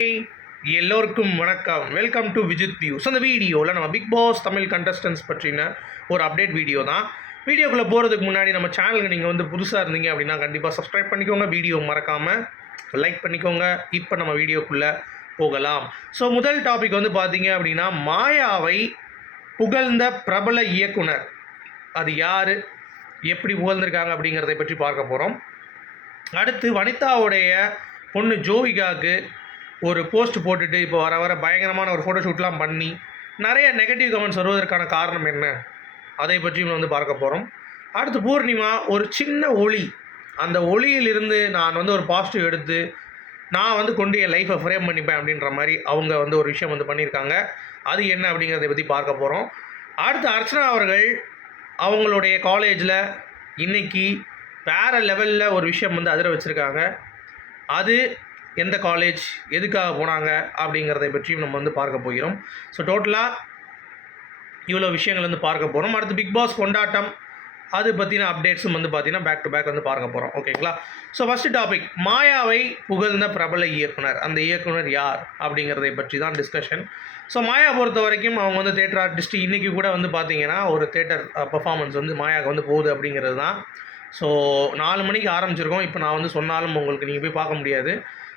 எல்லோருக்கும் வணக்கம். Welcome to Vijith views. அந்த வீடியோவில் நம்ம பிக் பாஸ் தமிழ் கண்டஸ்டன்ஸ் பற்றின ஒரு அப்டேட் வீடியோ தான். வீடியோக்குள்ளே போகிறதுக்கு முன்னாடி நம்ம சேனலுக்கு நீங்கள் வந்து புதுசாக இருந்தீங்க அப்படின்னா கண்டிப்பாக சப்ஸ்கிரைப் பண்ணிக்கோங்க. வீடியோ மறக்காமல் லைக் பண்ணிக்கோங்க. இப்போ நம்ம வீடியோக்குள்ளே போகலாம். ஸோ முதல் டாபிக் வந்து பார்த்தீங்க அப்படின்னா, மாயாவை புகழ்ந்த பிரபல இயக்குனர் அது யார், எப்படி புகழ்ந்திருக்காங்க அப்படிங்கிறதை பற்றி பார்க்க போகிறோம். அடுத்து வனிதாவுடைய பொண்ணு ஜோவிகாவுக்கு ஒரு போஸ்ட் போட்டுட்டு இப்போ வர வர பயங்கரமான ஒரு ஃபோட்டோஷூட்லாம் பண்ணி நிறைய நெகட்டிவ் கமெண்ட்ஸ் வருவதற்கான காரணம் என்ன, அதை பற்றியும் வந்து பார்க்க போகிறோம். அடுத்து பூர்ணிமா ஒரு சின்ன ஒளி, அந்த ஒளியிலிருந்து நான் வந்து ஒரு பாசிட்டிவ் எடுத்து நான் வந்து கொண்டு என் லைஃப்பை ஃப்ரேம் பண்ணிப்பேன் அப்படின்ற மாதிரி அவங்க வந்து ஒரு விஷயம் வந்து பண்ணியிருக்காங்க. அது என்ன அப்படிங்கிறத பற்றி பார்க்க போகிறோம். அடுத்து அர்ச்சனா அவர்கள் அவங்களுடைய காலேஜில் இன்றைக்கி வேறு லெவலில் ஒரு விஷயம் வந்து அதிர வச்சுருக்காங்க. அது எந்த காலேஜ், எதுக்காக போனாங்க அப்படிங்கிறத பற்றியும் நம்ம வந்து பார்க்க போகிறோம். ஸோ டோட்டலாக இவ்வளோ விஷயங்கள் வந்து பார்க்க போகிறோம். அடுத்து பிக் பாஸ் கொண்டாட்டம் அது பற்றின அப்டேட்ஸும் வந்து பார்த்திங்கன்னா பேக் டு பேக் வந்து பார்க்க போகிறோம். ஓகேங்களா? ஸோ ஃபஸ்ட்டு டாபிக், மாயாவை புகழ்ந்த பிரபல இயக்குனர், அந்த இயக்குனர் யார் அப்படிங்கிறதை பற்றி தான் டிஸ்கஷன். ஸோ மாயா பொறுத்த வரைக்கும் அவங்க வந்து தேட்டர் ஆர்டிஸ்ட். இன்றைக்கி கூட வந்து பார்த்திங்கன்னா ஒரு தேட்டர் பர்ஃபார்மன்ஸ் வந்து மாயாவுக்கு வந்து போகுது அப்படிங்கிறது தான். ஸோ 4 மணிக்கு ஆரம்பிச்சிருக்கோம். இப்போ நான் வந்து சொன்னாலும் உங்களுக்கு நீங்கள் போய் பார்க்க முடியாது.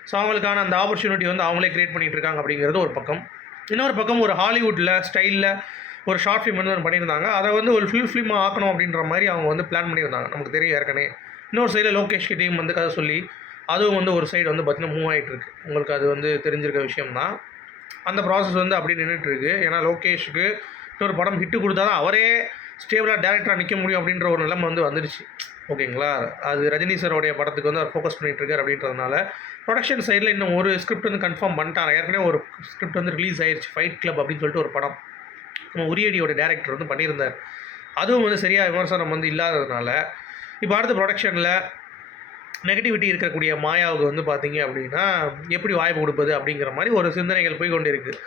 ஸோ அவங்களுக்கான அந்த ஆப்பர்ச்சுனிட்டி வந்து அவங்களே க்ரியேட் பண்ணிகிட்டு இருக்காங்க அப்படிங்கிறது ஒரு பக்கம். இன்னொரு பக்கம் ஒரு ஹாலிவுட்டில் ஸ்டைலில் ஒரு ஷார்ட் ஃபிலிம் வந்து ஒன்று பண்ணியிருந்தாங்க. அதை வந்து ஒரு ஃபிலிமாக ஆக்கணும் அப்படின்ற மாதிரி அவங்க வந்து பிளான் பண்ணியிருந்தாங்க. நமக்கு தெரியும் ஏற்கனவே. இன்னொரு சைடில் லோகேஷ் டீம் வந்து கதை சொல்லி அதுவும் வந்து ஒரு சைடு வந்து பார்த்திங்கன்னா மூவ் ஆகிட்டுருக்கு. உங்களுக்கு அது வந்து தெரிஞ்சிருக்க விஷயம் தான். அந்த ப்ராசஸ் வந்து அப்படி நின்றுட்டுருக்கு. ஏன்னா லோகேஷுக்கு இன்னொரு படம் ஹிட்டு கொடுத்தா தான் அவரே ஸ்டேபிளாக டேரக்டராக நிற்க முடியும் அப்படின்ற ஒரு நிலைமை வந்து வந்துடுச்சு. ஓகேங்களா? அது ரஜினி சாரோடைய படத்துக்கு வந்து அவர் ஃபோக்கஸ் பண்ணிகிட்ருக்கார் அப்படின்றதுனால ப்ரொடக்ஷன் சைடில் இன்னும் ஒரு ஸ்கிரிப்ட் வந்து கன்ஃபார்ம் பண்ணிட்டாங்க. ஏற்கனவே ஒரு ஸ்கிரிப்ட் வந்து ரிலீஸ் ஆயிடுச்சு, ஃபைட் கிளப் அப்படின்னு சொல்லிட்டு ஒரு படம் நம்ம உரியடியோட டேரக்டர் வந்து பண்ணியிருந்தார். அதுவும் வந்து சரியாக விமர்சனம் வந்து இல்லாததுனால இப்போ அடுத்த ப்ரொடக்ஷனில் நெகட்டிவிட்டி இருக்கக்கூடிய மாயாவுக்கு வந்து பார்த்திங்க அப்படின்னா எப்படி வாய்ப்பு கொடுப்பது அப்படிங்கிற மாதிரி ஒரு சிந்தனைகள் போய் கொண்டு இருக்குது.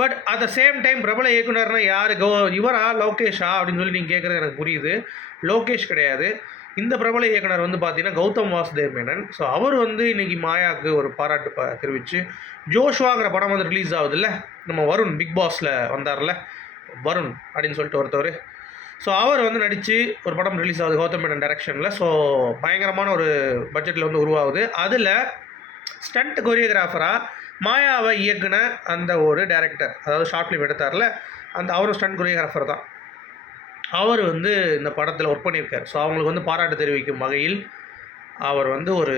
But at the same time பிரபல இயக்குனர்னால் யார், இவரா லோகேஷா அப்படின்னு சொல்லி நீங்கள் கேட்குறது எனக்கு புரியுது. லோகேஷ் கிடையாது. இந்த பிரபல இயக்குனர் வந்து பார்த்தீங்கன்னா கௌதம் வாசுதேவ் மேனன். ஸோ அவர் வந்து இன்றைக்கி மாயாவுக்கு ஒரு பாராட்டு தெரிவித்து ஜோஷ்வாங்கிற படம் வந்து ரிலீஸ் ஆகுதுல்ல, நம்ம வருண் பிக் பாஸில் வந்தார்ல வருண் அப்படின்னு சொல்லிட்டு ஒருத்தவர். ஸோ அவர் வந்து நடித்து ஒரு படம் ரிலீஸ் ஆகுது கௌதம் மேனன் டைரக்ஷனில். ஸோ பயங்கரமான ஒரு பட்ஜெட்டில் வந்து உருவாகுது. அதில் ஸ்டண்ட் கொரியோகிராஃபராக மாயாவை இயக்குன அந்த ஒரு டைரக்டர், அதாவது ஷார்ட் ஃபிலிம் எடுத்தார்ல, அந்த அவரும் ஸ்டண்ட் கொரியோகிராஃபர் தான். அவர் வந்து இந்த படத்தில் ஒர்க் பண்ணியிருக்கார். ஸோ அவங்களுக்கு வந்து பாராட்டு தெரிவிக்கும் வகையில் அவர் வந்து ஒரு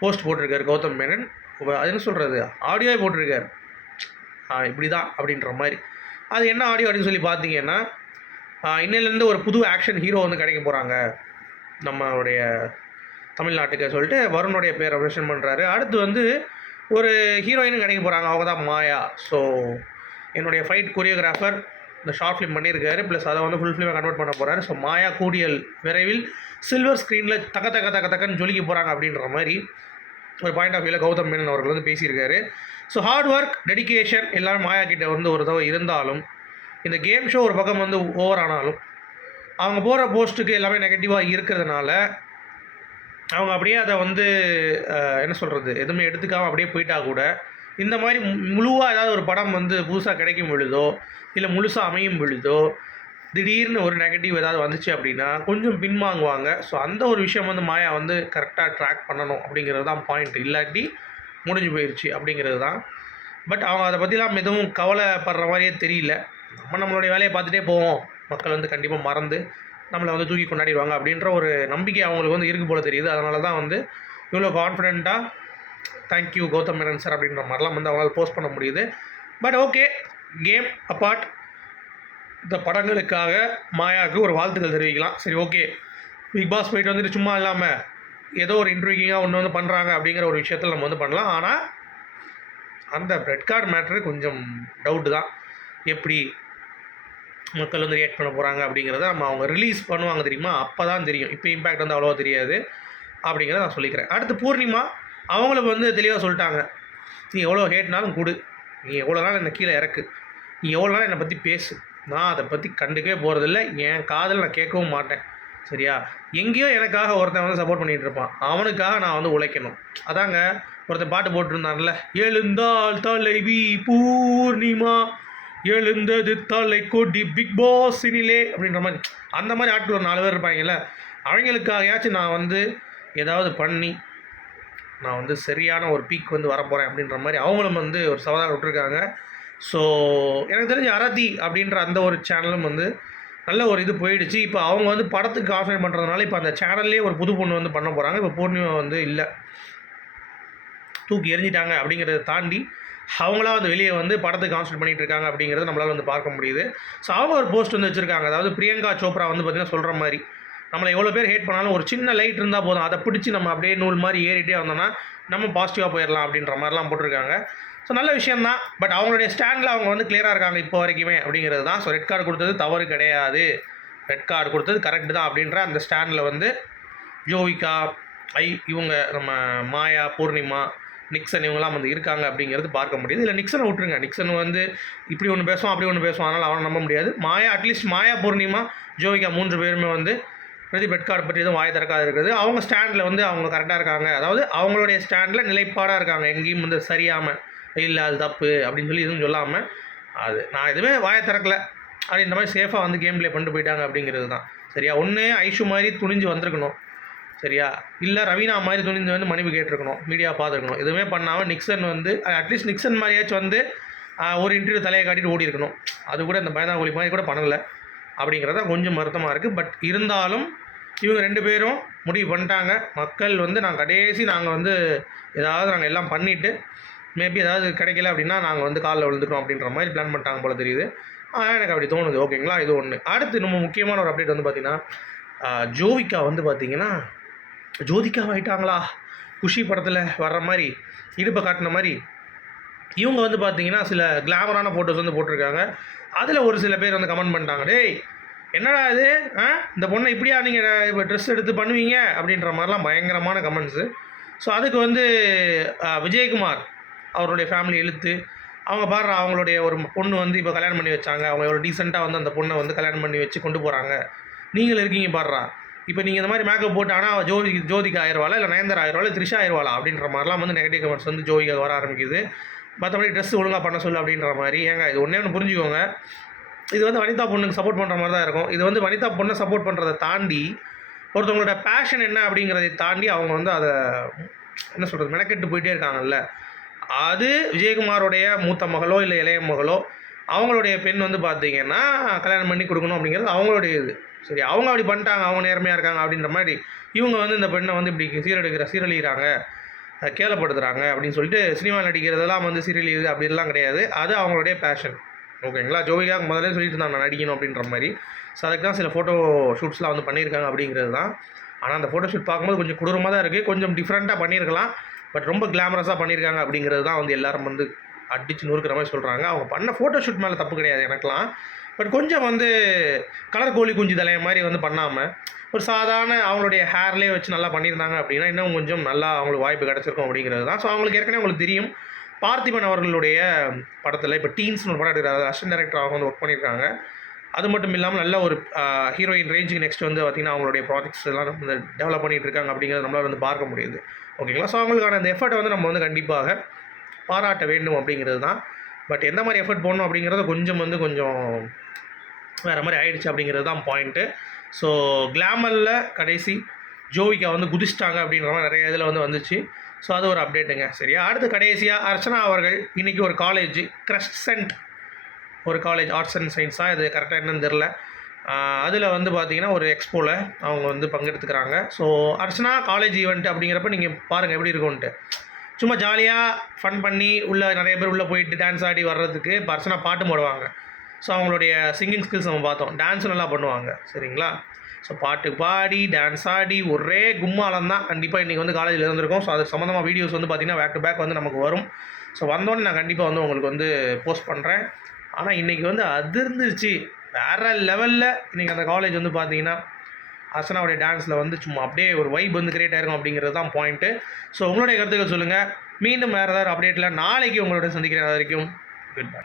போஸ்ட் போட்டிருக்கார் கௌதம் மேனன். அது என்ன சொல்கிறது, ஆடியோவே போட்டிருக்கார். இப்படி தான் அப்படின்ற மாதிரி. அது என்ன ஆடியோ அப்படின்னு சொல்லி பார்த்தீங்கன்னா, இன்னிலேருந்து ஒரு புது ஆக்ஷன் ஹீரோ வந்து கிடைக்க போகிறாங்க நம்மளுடைய தமிழ்நாட்டுக்கு சொல்லிட்டு வருணுடைய பேரை மென்ஷன் பண்ணுறாரு. அடுத்து வந்து ஒரு ஹீரோயினும் கிடைக்க போகிறாங்க, அவங்க தான் மாயா. ஸோ என்னுடைய ஃபைட் கொரியோகிராஃபர் இந்த ஷார்ட் ஃபிலிம் பண்ணியிருக்காரு, ப்ளஸ் அதை வந்து ஃபுல் ஃபிலிமாக கன்வெர்ட் பண்ண போகிறாரு. ஸோ மாயா கூடியல் விரைவில் சில்வர் ஸ்க்ரீனில் தக்கன்னு ஜொலிக்க போகிறாங்க அப்படின்ற மாதிரி ஒரு பாயிண்ட் ஆஃப் வியூவில் கௌதம் மேனன் அவர்கள் வந்து பேசியிருக்காரு. ஸோ ஹார்ட் ஒர்க், டெடிக்கேஷன் எல்லாமே மாயா கிட்டே வந்து ஒரு தடவை இருந்தாலும், இந்த கேம் ஷோ ஒரு பக்கம் வந்து ஓவர் ஆனாலும், அவங்க போகிற போஸ்ட்டுக்கு எல்லாமே நெகட்டிவாக இருக்கிறதுனால அவங்க அப்படியே அதை வந்து என்ன சொல்கிறது, எதுவுமே எடுத்துக்காமல் அப்படியே போயிட்டா கூட இந்த மாதிரி முழுவாக ஏதாவது ஒரு படம் வந்து புதுசாக கிடைக்கும் பொழுதோ இல்லை முழுசாக அமையும் பொழுதோ திடீர்னு ஒரு நெகட்டிவ் ஏதாவது வந்துச்சு அப்படின்னா கொஞ்சம் பின்வாங்குவாங்க. ஸோ அந்த ஒரு விஷயம் வந்து மாயா வந்து கரெக்டாக ட்ராக் பண்ணணும் அப்படிங்கிறது தான் பாயிண்ட். இல்லாட்டி முடிஞ்சு போயிடுச்சு அப்படிங்கிறது தான். பட் அவங்க அதை பற்றிலாம் எதுவும் கவலைப்படுற மாதிரியே தெரியல. நம்மளுடைய வேலையை பார்த்துட்டே போவோம், மக்கள் வந்து கண்டிப்பாக மறந்து நம்மளை வந்து தூக்கி கொண்டாடிடுவாங்க அப்படின்ற ஒரு நம்பிக்கை அவங்களுக்கு வந்து இருக்குது போல தெரியுது. அதனால தான் வந்து இவ்வளோ கான்ஃபிடென்ட்டாக தேங்க்யூ கௌதம் மேனன் சார் அப்படின்ற மாதிரிலாம் வந்து அவங்களால் போஸ்ட் பண்ண முடியுது. பட் ஓகே, கேம் அப்பார்ட், இந்த படங்களுக்காக மாயாவுக்கு ஒரு வாழ்த்துக்கள் தெரிவிக்கலாம். சரி, ஓகே, பிக் பாஸ் போயிட்டு வந்துட்டு சும்மா இல்லாமல் ஏதோ ஒரு இன்ட்ரிகிங்காக ஒன்று வந்து பண்ணுறாங்க அப்படிங்கிற ஒரு விஷயத்தில் நம்ம வந்து பண்ணலாம். ஆனால் அந்த ரெட் கார்டு மேட்ரு கொஞ்சம் டவுட்டு தான். எப்படி மக்கள் வந்து ரியாக்ட் பண்ண போகிறாங்க அப்படிங்கிறத நம்ம அவங்க ரிலீஸ் பண்ணுவாங்க தெரியுமா, அப்போ தான் தெரியும். இப்போ இம்பேக்ட் வந்து அவ்வளோவா தெரியாது அப்படிங்கிறத நான் சொல்லிக்கிறேன். அடுத்து பூர்ணிமா அவங்களுக்கு வந்து தெளிவாக சொல்லிட்டாங்க, நீ எவ்வளோ ஹேட்னாலும் கொடு, நீ எவ்வளோ நாள் என்னை கீழே இறக்கு, நீ எவ்வளோ நாள் என்னை பற்றி பேசு, நான் அதை பற்றி கண்டுக்கவே போகிறதில்ல, என் காதல் நான் கேட்கவும் மாட்டேன். சரியா? எங்கேயோ எனக்காக ஒருத்தன் வந்து சப்போர்ட் பண்ணிகிட்டு இருப்பான், அவனுக்காக நான் வந்து உழைக்கணும். அதாங்க ஒருத்தர் பாட்டு போட்டிருந்தாங்கல்ல, எழுந்தாள் தலைவி பூர்ணிமா எழுந்தது தலை கொடி பிக் பாஸினிலே அப்படின்ற மாதிரி, அந்த மாதிரி ஆட்கள் ஒரு 4 பேர் இருப்பாங்கல்ல, அவங்களுக்காகயாச்சும் நான் வந்து ஏதாவது பண்ணி நான் வந்து சரியான ஒரு பீக் வந்து வரப்போகிறேன் அப்படின்ற மாதிரி அவங்களும் வந்து ஒரு சவாலாக விட்டுருக்காங்க. ஸோ எனக்கு தெரிஞ்ச அரதி அப்படின்ற அந்த ஒரு சேனலும் வந்து நல்ல ஒரு இது போயிடுச்சு. இப்போ அவங்க வந்து படத்துக்கு கான்சன்ட்ரேட் பண்ணுறதுனால இப்போ அந்த சேனல்லே ஒரு புது பொண்ணு வந்து பண்ண போகிறாங்க. இப்போ பூர்ணிமா வந்து இல்லை, தூக்கி எறிஞ்சிட்டாங்க அப்படிங்கிறத தாண்டி அவங்களா வந்து வெளியே வந்து படத்துக்கு கான்சன்ட்ரேட் பண்ணிகிட்டு இருக்காங்க அப்படிங்கிறத நம்மளால் வந்து பார்க்க முடியுது. ஸோ அவங்க ஒரு போஸ்ட் வந்து வச்சுருக்காங்க. அதாவது பிரியங்கா சோப்ரா வந்து பார்த்திங்கன்னா சொல்கிற மாதிரி, நம்மளை எவ்வளோ பேர் ஹேட் பண்ணாலும் ஒரு சின்ன லைட் இருந்தால் போதும், அதை பிடிச்சி நம்ம அப்படியே நூல் மாதிரி ஏறிட்டே வந்தோம்னா நம்ம பாசிட்டிவாக போயிடலாம் அப்படின்ற மாதிரிலாம் போட்டிருக்காங்க. ஸோ நல்ல விஷயந்தான். பட் அவங்களுடைய ஸ்டாண்டில் அவங்க வந்து கிளியராக இருக்காங்க இப்போ வரைக்குமே அப்படிங்கிறது தான். ஸோ ரெட் கார்டு கொடுத்தது தவறு கிடையாது, ரெட் கார்டு கொடுத்தது கரெக்டு தான் அப்படின்ற அந்த ஸ்டாண்டில் வந்து ஜோவிகா, இவங்க நம்ம மாயா, பூர்ணிமா, நிக்சன் இவங்கெல்லாம் வந்து இருக்காங்க அப்படிங்கிறது பார்க்க முடியுது. இல்லை நிக்சனை விட்டுருங்க, நிக்சன் வந்து இப்படி ஒன்று பேசுவான் அப்படி ஒன்று பேசுவான், அதனால் அவனை நம்ப முடியாது. மாயா, அட்லீஸ்ட் மாயா, பூர்ணிமா, ஜோவிகா 3 பேருமே வந்து பிரதீப் ரெட் கார்டு பற்றி எதுவும் வாய் திறக்காது இருக்குது. அவங்க ஸ்டாண்டில் வந்து அவங்க கரெக்டாக இருக்காங்க, அதாவது அவங்களுடைய ஸ்டாண்டில் நிலைப்பாடாக இருக்காங்க, எங்கேயும் வந்து சரியாமல் இல்லை அது தப்பு அப்படின்னு சொல்லி எதுவும் சொல்லாமல் அது நான் எதுவுமே வாயை திறக்கலை அப்படின்ற மாதிரி சேஃபாக வந்து கேம் ப்ளே பண்ணிட்டு போயிட்டாங்க அப்படிங்கிறது தான். சரியா, ஒன்று ஐஷு மாதிரி துணிஞ்சு வந்திருக்கணும், சரியா, இல்லை ரவீனா மாதிரி துணிஞ்சு வந்து மன்னிப்பு கேட்டிருக்கணும், மீடியா பார்த்துருக்கணும். எதுவுமே பண்ணாமல் நிக்சன் வந்து அட்லீஸ்ட் நிக்சன் மாதிரியாச்சும் வந்து ஒரு இன்டர்வியூ தலையை காட்டிட்டு ஓடி இருக்கணும். அது கூட இந்த பயந்தாங்கோலி மாதிரி கூட பண்ணலை அப்படிங்கிறத கொஞ்சம் வருத்தமாக இருக்குது. பட் இருந்தாலும் இவங்க 2 பேரும் முடிவு பண்ணிட்டாங்க. மக்கள் வந்து நாங்கள் வந்து ஏதாவது நாங்கள் எல்லாம் பண்ணிவிட்டு மேபி ஏதாவது கிடைக்கல அப்படின்னா நாங்கள் வந்து காலில் விழுந்துட்டோம் அப்படின்ற மாதிரி பிளான் பண்ணிட்டாங்க போல தெரியுது. எனக்கு அப்படி தோணுது. ஓகேங்களா, இது ஒன்று. அடுத்து நம்ம முக்கியமான ஒரு அப்டேட் வந்து பார்த்திங்கன்னா, ஜோவிகா வந்து பார்த்திங்கன்னா ஜோதிகாவாயிட்டாங்களா, குஷி படத்தில் வர்ற மாதிரி இடுப்பை காட்டின மாதிரி இவங்க வந்து பார்த்திங்கன்னா சில கிளாமரான ஃபோட்டோஸ் வந்து போட்டிருக்காங்க. அதில் ஒரு சில பேர் வந்து கமெண்ட் பண்ணிட்டாங்க, டேய் என்னடா இது, இந்த பொண்ணை இப்படியா நீங்கள் இப்போ ட்ரெஸ் எடுத்து பண்ணுவீங்க அப்படின்ற மாதிரிலாம் பயங்கரமான கமெண்ட்ஸு. ஸோ அதுக்கு வந்து விஜயகுமார் அவருடைய ஃபேமிலி இழுத்து அவங்க பாடுற அவங்களுடைய ஒரு பொண்ணு வந்து இப்போ கல்யாணம் பண்ணி வச்சாங்க, அவங்க எவ்வளோ டீசெண்டாக வந்து அந்த பொண்ணை வந்து கல்யாணம் பண்ணி வச்சு கொண்டு போகிறாங்க, நீங்கள் இருக்கீங்க பாடுறா, இப்போ நீங்கள் இந்த மாதிரி மேக்கப் போட்டு ஆனால் ஜோதிகா ஆயிரவாளா இல்லை நயன்தாரா ஆயிரவாளா த்ரிஷா ஆயிரவாளா அப்படின்ற மாதிரிலாம் வந்து நெகட்டிவ் கமெண்ட்ஸ் வந்து ஜோதிகா வர ஆரம்பிக்குது. மற்றபடி ட்ரெஸ் ஒழுங்காக பண்ண சொல்லு அப்படின்ற மாதிரி. ஏங்க இது ஒன்றே ஒன்று புரிஞ்சுக்கோங்க, இது வந்து வனிதா பொண்ணுக்கு சப்போர்ட் பண்ணுற மாதிரி தான் இருக்கும். இது வந்து வனிதா பொண்ணை சப்போர்ட் பண்ணுறதை தாண்டி ஒருத்தவங்களோட பேஷன் என்ன அப்படிங்கிறதை தாண்டி அவங்க வந்து அதை என்ன சொல்கிறது மெனக்கெட்டு போயிட்டே இருக்காங்கல்ல. அது விஜயகுமாரோடைய மூத்த மகளோ இல்லை இளைய மகளோ அவங்களுடைய பெண் வந்து பார்த்திங்கன்னா கல்யாணம் பண்ணி கொடுக்கணும் அப்படிங்கிறது அவங்களுடைய இது. சரி, அவங்க அப்படி பண்ணிட்டாங்க, அவங்க நேர்மையாக இருக்காங்க அப்படின்ற மாதிரி இவங்க வந்து இந்த பெண்ணை வந்து இப்படி சீரழிகிறாங்க, கேவலப்படுத்துகிறாங்க அப்படின்னு சொல்லிட்டு சினிமா நடிக்கிறதெல்லாம் வந்து சீரழியுது அப்படின்லாம் கிடையாது. அது அவங்களுடைய பேஷன். ஓகேங்களா, ஜோவிகாவுக்கு முதல்ல சொல்லிட்டு இருந்தாங்க நான் நடிக்கணும் அப்படின்ற மாதிரி. ஸோ அதுக்கு தான் சில ஃபோட்டோ ஷூட்ஸ்லாம் வந்து பண்ணியிருக்காங்க அப்படிங்கிறது தான். ஆனால் அந்த ஃபோட்டோ ஷூட் பார்க்கும்போது கொஞ்சம் கொடூரமாக தான் இருக்குது, கொஞ்சம் டிஃப்ரெண்ட்டாக பண்ணியிருக்கலாம். பட் ரொம்ப கிளாமரஸாக பண்ணியிருக்காங்க அப்படிங்கிறது தான் வந்து எல்லோரும் வந்து அடித்து நூறுக்கிற மாதிரி சொல்கிறாங்க. அவங்க பண்ண ஃபோட்டோ ஷூட் மேலே தப்பு கிடையாது எனக்குலாம். பட் கொஞ்சம் வந்து கலர் கோழி குஞ்சு தலைய மாதிரி வந்து பண்ணாமல் ஒரு சாதாரண அவங்களுடைய ஹேர்லேயே வச்சு நல்லா பண்ணியிருந்தாங்க அப்படின்னா இன்னும் கொஞ்சம் நல்லா அவங்களுக்கு வாய்ப்பு கிடச்சிருக்கும் அப்படிங்கிறது தான். ஸோ அவங்களுக்கு ஏற்கனவே உங்களுக்கு தெரியும், பார்த்திபன் அவர்களுடைய படத்தில் இப்போ டீன்ஸ்னு ஒரு படம் எடுக்கிறாரு, அசிஸ்டன்ட் டைரக்டராக வந்து ஒர்க் பண்ணியிருக்காங்க. அது மட்டும் இல்லாமல் நல்ல ஒரு ஹீரோயின் ரேஞ்சுக்கு நெக்ஸ்ட் வந்து பார்த்திங்கன்னா அவங்களுடைய ப்ராஜெக்ட்ஸ் எல்லாம் வந்து டெவலப் பண்ணிகிட்டு இருக்காங்க அப்படிங்கிறத நம்மளால் வந்து பார்க்க முடியுது. ஓகேங்களா, ஸோ அவங்களுக்கான அந்த எஃபர்ட்டை வந்து நம்ம வந்து கண்டிப்பாக பாராட்ட வேண்டும் அப்படிங்கிறது தான். பட் எந்த மாதிரி எஃபர்ட் போடணும் அப்படிங்கிறத கொஞ்சம் வேறு மாதிரி ஆயிடுச்சு அப்படிங்கிறது தான் பாயிண்ட்டு. ஸோ கிளாமரில் கடைசி ஜோவிகா வந்து குதிச்சிட்டாங்க அப்படின்ற மாதிரி நிறைய இதில் வந்து வந்துச்சு. ஸோ அது ஒரு அப்டேட்டுங்க. சரியா, அடுத்து கடைசியாக அர்ச்சனா அவர்கள் இன்றைக்கி ஒரு காலேஜ் கிரஸ்சென்ட் ஒரு காலேஜ் ஆர்ட்ஸ் அண்ட் சயின்ஸாக இது கரெக்டாக என்னன்னு தெரில, அதில் வந்து பார்த்திங்கன்னா ஒரு எக்ஸ்போவில் அவங்க வந்து பங்கெடுத்துக்கிறாங்க. ஸோ அர்ச்சனா காலேஜ் ஈவெண்ட் அப்படிங்கிறப்ப நீங்கள் பாருங்கள் எப்படி இருக்கும்ன்ட்டு. சும்மா ஜாலியாக ஃபன் பண்ணி உள்ளே நிறைய பேர் உள்ளே போயிட்டு டான்ஸ் ஆடி வர்றதுக்கு இப்போ அர்ச்சனா பாட்டு போடுவாங்க. ஸோ அவங்களுடைய சிங்கிங் ஸ்கில்ஸ் நம்ம பார்த்தோம், டான்ஸும் நல்லா பண்ணுவாங்க. சரிங்களா, ஸோ பாட்டு பாடி டான்ஸ் ஆடி ஒரே கும்மாலம் தான் கண்டிப்பாக இன்றைக்கி வந்து காலேஜில் இருந்திருக்கும். ஸோ அது சம்மந்தமாக வீடியோஸ் வந்து பார்த்திங்கன்னா பேக் டு பேக் வந்து நமக்கு வரும். ஸோ வந்தோடனே நான் கண்டிப்பாக வந்து உங்களுக்கு வந்து போஸ்ட் பண்ணுறேன். ஆனால் இன்றைக்கி வந்து அதிர்ந்துருச்சு வேறு லெவலில். இன்றைக்கி அந்த காலேஜ் வந்து பார்த்திங்கன்னா அர்ச்சனாவுடைய டான்ஸில் வந்து சும்மா அப்படியே ஒரு வைப் வந்து கிரியேட் ஆகிருக்கும் அப்படிங்கிறது தான் பாயிண்ட்டு. ஸோ உங்களுடைய கருத்துக்கள் சொல்லுங்கள். மீண்டும் வேறு ஏதாவது அப்டேட்டில் நாளைக்கு உங்களோட சந்திக்கிறேன். அது வரைக்கும் குட் பை.